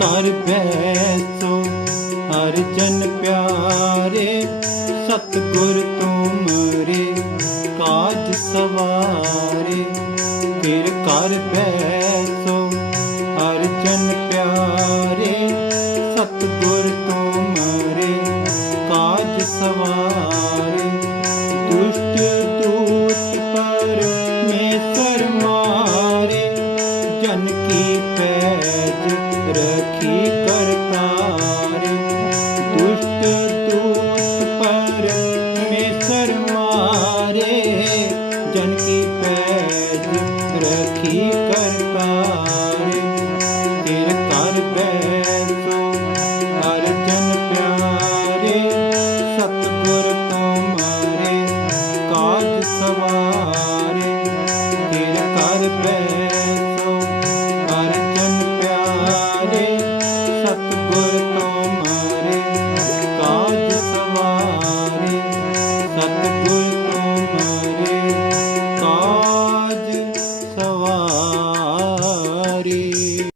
ਤਰ ਭੈਤੋ ਹਰ ਜਨ ਪਿਆਰੇ ਸਤ ਗੁਰ ਤੁਮਰੇ ਕਾਜ ਸਵਾਰੇ। ਫਿਰ ਕਰ ਭੈਤੋ ਹਰ ਜਨ ਪਿਆਰੇ ਸਤ ਗੁਰ ਤੁਮਰੇ ਕਾਜ ਸਵਾਰੇ। ਦੁਸ਼ਟ ਦੂਤ ਪਰ ਮੈਂ ਸਰਮਾਰੇ ਜਨ ਕੀ ਪੈ ਰਖੀ ਕਰਤਾਰੇ? ਦੁਸ਼ਟ ਦੂਤ ਪਰਮੇਸ਼ਰ ਮਾਰੇ ਜਨ ਕੀ ਪੈਜ ਰਖੀ ਕਰਤਾਰੇ? We.